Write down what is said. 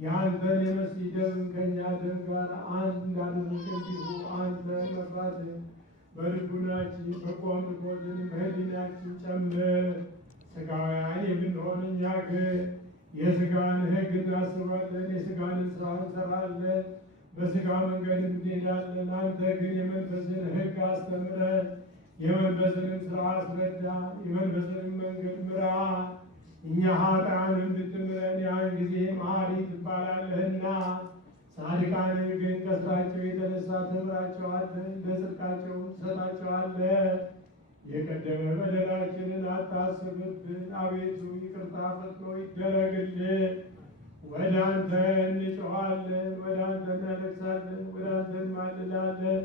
የአንተን የመሲህ ደም ከእኛ ደም ጋር አንድ እንዳደረገ እንዲሁ አንተ መፍራትን በልቡናችን በጎ አምልኮትን በሕሊናችን ጨምር። ሥጋውያን የምንሆን እኛ ግን የሥጋን ሕግ እናስባለን፣ የሥጋን ሥራ እንሰራለን፣ በሥጋ መንገድ እንሄዳለን። አንተ ግን የመንፈስን ሕግ አስተምረን፣ የመንፈስንም ሥራ አስረዳ፣ የመንፈስንም መንገድ ምራ። እኛ ኃጥአንን ብትምረን ያን ጊዜ መሐሪ ትባላለህና፣ ጻድቃንን ግን ከሥራቸው የተነሳ ትምራቸዋለህ፣ ለጽድቃቸው ትሰጣቸዋለህ። የቀደመ በደላችንን አታስብብን፣ አቤቱ ይቅርታ ፈጥኖ ይደረግልን። ወደ አንተ እንጮኻለን፣ ወደ አንተ እናለቅሳለን፣ ወደ አንተ እንማልዳለን።